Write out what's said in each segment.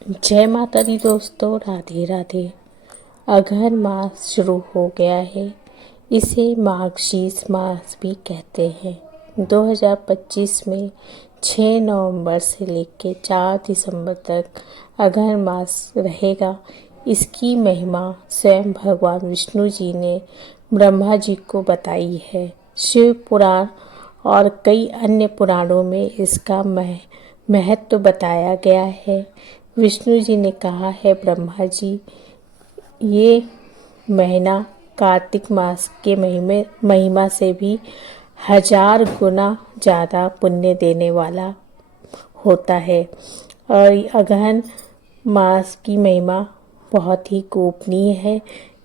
जय माता दी दोस्तों, राधे राधे। अघन मास शुरू हो गया है। इसे मार्गशीर्ष मास भी कहते हैं। 2025 में 6 नवंबर से लेकर 4 दिसंबर तक अघन मास रहेगा। इसकी महिमा स्वयं भगवान विष्णु जी ने ब्रह्मा जी को बताई है। शिव पुराण और कई अन्य पुराणों में इसका महत्व बताया गया है। विष्णु जी ने कहा है, ब्रह्मा जी, ये महीना कार्तिक मास के महिमा से भी 1000 गुना ज़्यादा पुण्य देने वाला होता है। और अगहन मास की महिमा बहुत ही गोपनीय है।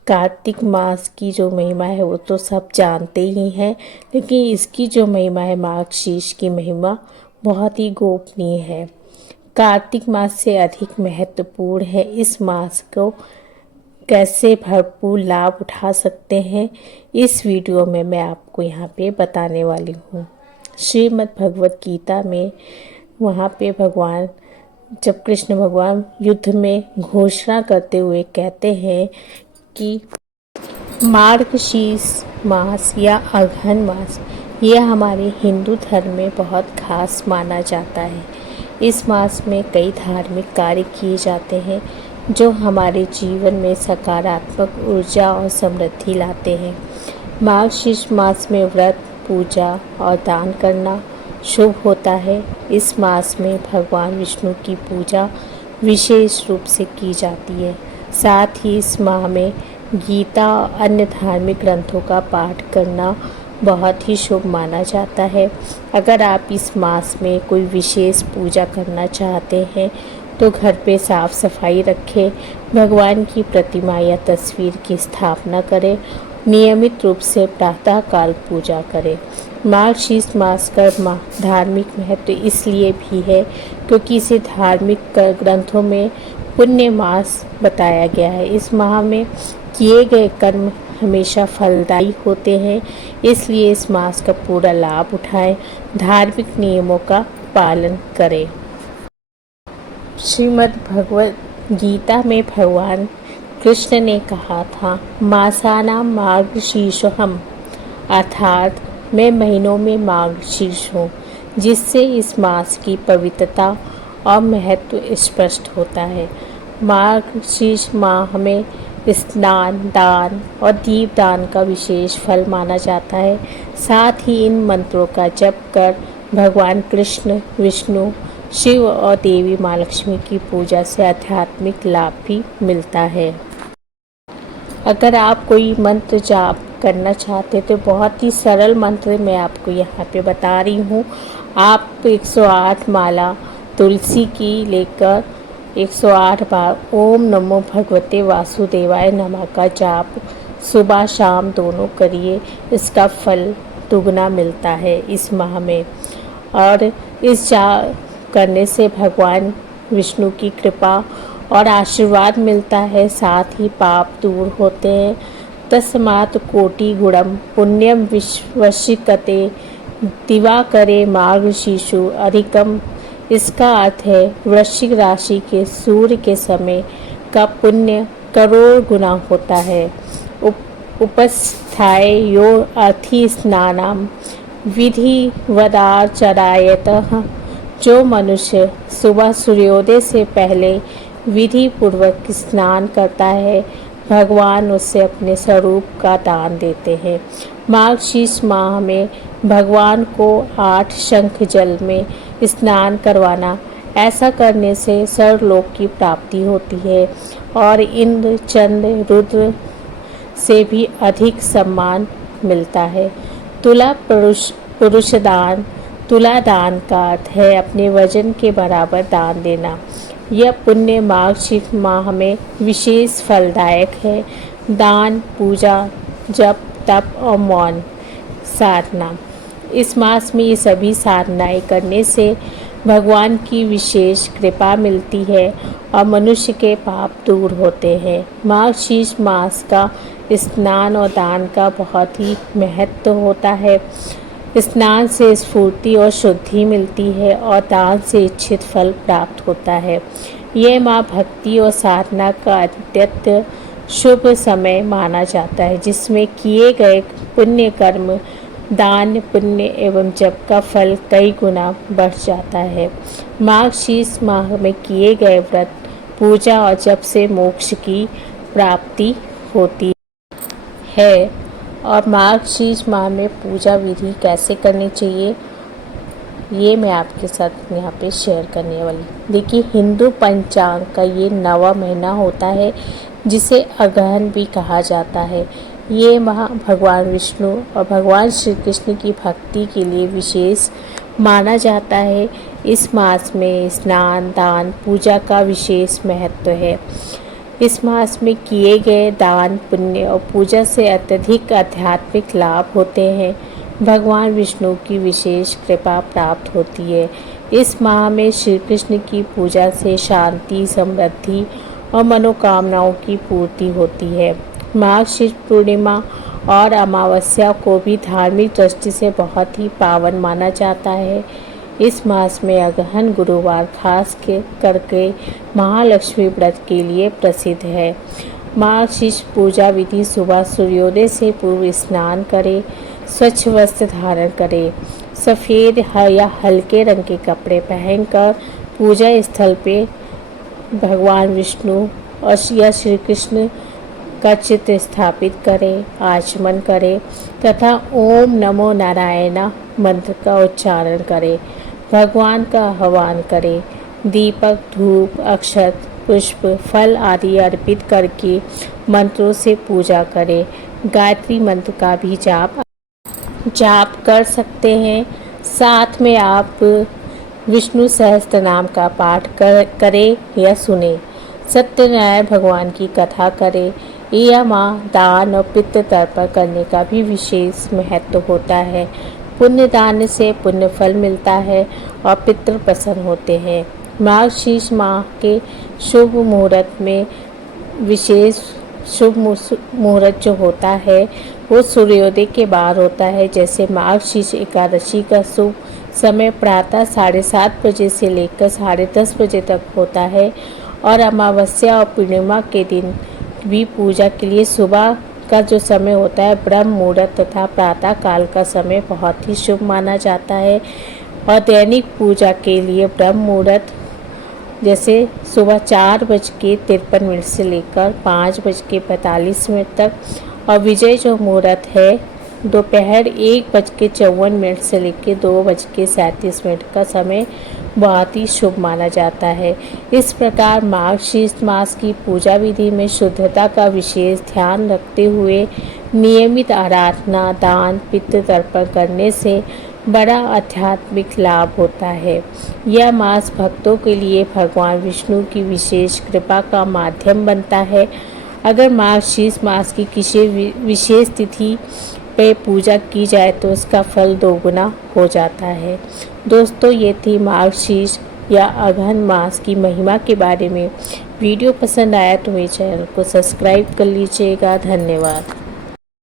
कार्तिक मास की जो महिमा है वो तो सब जानते ही हैं, लेकिन इसकी जो महिमा है, मार्गशीर्ष की महिमा, बहुत ही गोपनीय है। कार्तिक मास से अधिक महत्वपूर्ण है। इस मास को कैसे भरपूर लाभ उठा सकते हैं, इस वीडियो में मैं आपको यहाँ पे बताने वाली हूँ। श्रीमद् भगवत गीता में वहाँ पे जब कृष्ण भगवान युद्ध में घोषणा करते हुए कहते हैं कि मार्गशीर्ष मास या अघन मास ये हमारे हिंदू धर्म में बहुत खास माना जाता है। इस मास में कई धार्मिक कार्य किए जाते हैं जो हमारे जीवन में सकारात्मक ऊर्जा और समृद्धि लाते हैं। मार्गशीर्ष मास में व्रत, पूजा और दान करना शुभ होता है। इस मास में भगवान विष्णु की पूजा विशेष रूप से की जाती है। साथ ही इस माह में गीता और अन्य धार्मिक ग्रंथों का पाठ करना बहुत ही शुभ माना जाता है। अगर आप इस मास में कोई विशेष पूजा करना चाहते हैं तो घर पे साफ सफाई रखें, भगवान की प्रतिमा या तस्वीर की स्थापना करें, नियमित रूप से प्रातःकाल पूजा करें। मार्गशीर्ष मास का धार्मिक महत्व इसलिए भी है क्योंकि इसे धार्मिक ग्रंथों में पुण्य मास बताया गया है। इस माह में किए गए कर्म हमेशा फलदायी होते हैं, इसलिए इस मास का पूरा लाभ उठाएं, धार्मिक नियमों का पालन करें। श्रीमद् भगवत गीता में भगवान कृष्ण ने कहा था, मासानां मार्गशीर्षोऽहम्, अर्थात मैं महीनों में मार्गशीर्ष हूँ, जिससे इस मास की पवित्रता और महत्व स्पष्ट होता है। मार्गशीर्ष माह में स्नान, दान और दीपदान का विशेष फल माना जाता है। साथ ही इन मंत्रों का जप कर भगवान कृष्ण, विष्णु, शिव और देवी माँ लक्ष्मी की पूजा से आध्यात्मिक लाभ भी मिलता है। अगर आप कोई मंत्र जाप करना चाहते तो बहुत ही सरल मंत्र मैं आपको यहाँ पे बता रही हूँ। आप 108 माला तुलसी की लेकर 108 बार ओम नमो भगवते वासुदेवाय नमः का जाप सुबह शाम दोनों करिए। इसका फल दुगना मिलता है इस माह में। और इस जाप करने से भगवान विष्णु की कृपा और आशीर्वाद मिलता है, साथ ही पाप दूर होते हैं। तस्मात् कोटि गुणम पुण्यम विश्वसिकते दिवाकरे मार्गशीर्षो अधिकम। इसका अर्थ है वृश्चिक राशि के सूर्य के समय का पुण्य करोड़ गुना होता है। उपस्थाय यो अर्थी स्नानाम विधि वदाचरायतः। जो मनुष्य सुबह सूर्योदय से पहले विधि पूर्वक स्नान करता है, भगवान उससे अपने स्वरूप का दान देते हैं। मार्गशीर्ष माह में भगवान को 8 शंख जल में स्नान करवाना, ऐसा करने से सर्वलोक की प्राप्ति होती है और इंद्र, चंद्र, रुद्र से भी अधिक सम्मान मिलता है। पुरुष दान। तुला दान का अर्थ है अपने वजन के बराबर दान देना। यह पुण्य मार्गशीर्ष माह में विशेष फलदायक है। दान, पूजा, जप, तप और मौन साधना, इस मास में ये सभी साधनाएं करने से भगवान की विशेष कृपा मिलती है और मनुष्य के पाप दूर होते हैं। मार्गशीर्ष मास का स्नान और दान का बहुत ही महत्व होता है। स्नान से स्फूर्ति और शुद्धि मिलती है और दान से इच्छित फल प्राप्त होता है। यह माँ भक्ति और साधना का अत्यंत शुभ समय माना जाता है, जिसमें किए गए पुण्य कर्म, दान पुण्य एवं जप का फल कई गुना बढ़ जाता है। माघ शीर्ष माह में किए गए व्रत, पूजा और जप से मोक्ष की प्राप्ति होती है। और माघ शीर्ष माह में पूजा विधि कैसे करनी चाहिए, ये मैं आपके साथ यहाँ पे शेयर करने वाली। देखिए, हिंदू पंचांग का ये 9वां महीना होता है, जिसे अगहन भी कहा जाता है। ये माह भगवान विष्णु और भगवान श्री कृष्ण की भक्ति के लिए विशेष माना जाता है। इस मास में स्नान, दान, पूजा का विशेष महत्व है। इस मास में किए गए दान, पुण्य और पूजा से अत्यधिक आध्यात्मिक लाभ होते हैं। भगवान विष्णु की विशेष कृपा प्राप्त होती है। इस माह में श्री कृष्ण की पूजा से शांति, समृद्धि और मनोकामनाओं की पूर्ति होती है। माघ शुक्ल पूर्णिमा और अमावस्या को भी धार्मिक दृष्टि से बहुत ही पावन माना जाता है। इस मास में अगहन गुरुवार खास करके महालक्ष्मी व्रत के लिए प्रसिद्ध है। माघ शुक्ल पूजा विधि: सुबह सूर्योदय से पूर्व स्नान करें, स्वच्छ वस्त्र धारण करें, सफ़ेद या हल्के रंग के कपड़े पहनकर पूजा स्थल पे भगवान विष्णु और या श्री कृष्ण का चित्र स्थापित करें, आचमन करें तथा ओम नमो नारायण मंत्र का उच्चारण करें। भगवान का आह्वान करें। दीपक, धूप, अक्षत, पुष्प, फल आदि अर्पित करके मंत्रों से पूजा करें। गायत्री मंत्र का भी जाप कर सकते हैं। साथ में आप विष्णु सहस्त्र नाम का पाठ करें या सुने। सत्यनारायण भगवान की कथा करें। यह माह दान और पितृ तर्पण करने का भी विशेष महत्व होता है। पुण्य दान से पुण्य फल मिलता है और पितृ प्रसन्न होते हैं। माघ शीर्ष माह के शुभ मुहूर्त में विशेष शुभ मुहूर्त जो होता है वो सूर्योदय के बाद होता है। जैसे माघ शीर्ष एकादशी का शुभ समय प्रातः 7:30 बजे से लेकर 10:30 बजे तक होता है और अमावस्या और पूर्णिमा के दिन भी पूजा के लिए सुबह का जो समय होता है ब्रह्म मुहूर्त तथा प्रातः काल का समय बहुत ही शुभ माना जाता है। और दैनिक पूजा के लिए ब्रह्म मुहूर्त जैसे सुबह 4:53 से लेकर 5:45 तक और विजय जो मुहूर्त है दोपहर 1:54 से लेकर 2:37 का समय बहुत ही शुभ माना जाता है। इस प्रकार माघ शीर्ष मास की पूजा विधि में शुद्धता का विशेष ध्यान रखते हुए नियमित आराधना, दान, पितृ तर्पण करने से बड़ा आध्यात्मिक लाभ होता है। यह मास भक्तों के लिए भगवान विष्णु की विशेष कृपा का माध्यम बनता है। अगर माघ शीर्ष मास की किसी विशेष तिथि पे पूजा की जाए तो उसका फल दोगुना हो जाता है। दोस्तों, ये थी माघ शीर्ष या अगहन मास की महिमा के बारे में। वीडियो पसंद आया तो मेरे चैनल को सब्सक्राइब कर लीजिएगा। धन्यवाद।